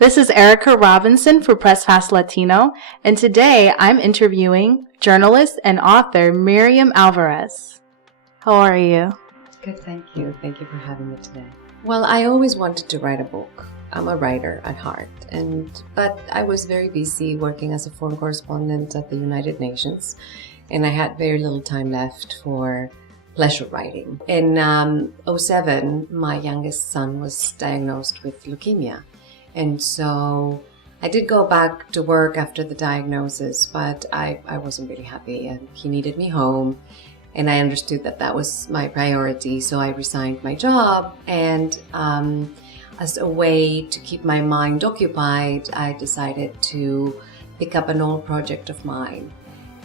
This is Erica Robinson for Press Pass Latino, and today I'm interviewing journalist and author Myriam Alvarez. How are you? Good, thank you. Thank you for having me today. Well, I always wanted to write a book. I'm a writer at heart, but I was very busy working as a foreign correspondent at the United Nations, and I had very little time left for pleasure writing. In 2007, my youngest son was diagnosed with leukemia. And so I did go back to work after the diagnosis, but I wasn't really happy, and he needed me home. And I understood that that was my priority, so I resigned my job. And as a way to keep my mind occupied, I decided to pick up an old project of mine.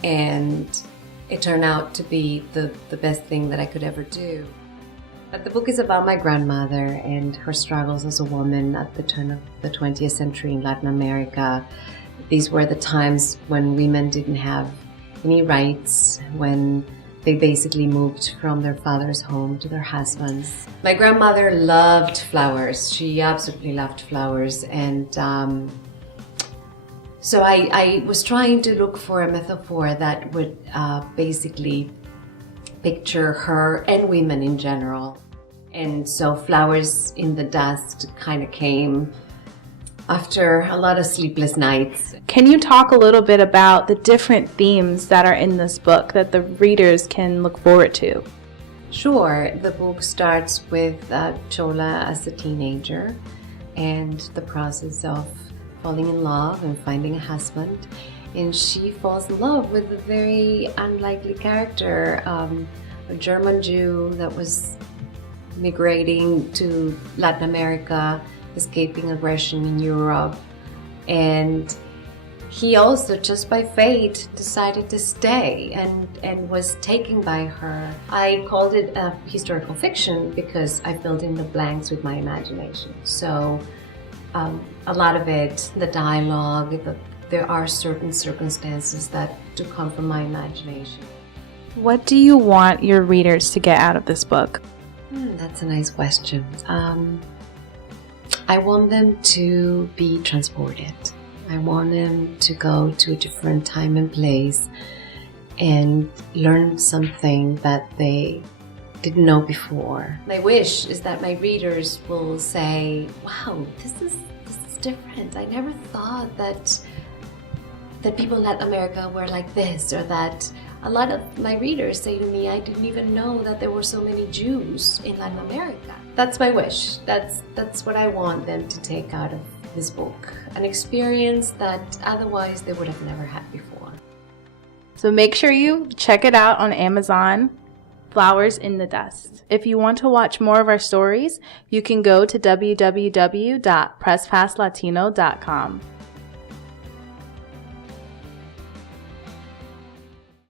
And it turned out to be the best thing that I could ever do. But the book is about my grandmother and her struggles as a woman at the turn of the 20th century in Latin America. These were the times when women didn't have any rights, when they basically moved from their father's home to their husbands. My grandmother loved flowers. She absolutely loved flowers. And so I was trying to look for a metaphor that would basically picture her and women in general. And so Flowers in the Dust kind of came after a lot of sleepless nights. Can you talk a little bit about the different themes that are in this book that the readers can look forward to? Sure. The book starts with Chola as a teenager and the process of falling in love and finding a husband. And she falls in love with a very unlikely character, a German Jew that was migrating to Latin America, escaping aggression in Europe. And he also, just by fate, decided to stay and was taken by her. I called it a historical fiction because I filled in the blanks with my imagination. So a lot of it, the dialogue, there are certain circumstances that do come from my imagination. What do you want your readers to get out of this book? That's a nice question. I want them to be transported. I want them to go to a different time and place and learn something that they didn't know before. My wish is that my readers will say, wow, this is different. I never thought that people in Latin America were like this, or that a lot of my readers say to me, I didn't even know that there were so many Jews in Latin America. That's my wish. That's what I want them to take out of this book. An experience that otherwise they would have never had before. So make sure you check it out on Amazon, Flowers in the Dust. If you want to watch more of our stories, you can go to www.presspaslatino.com.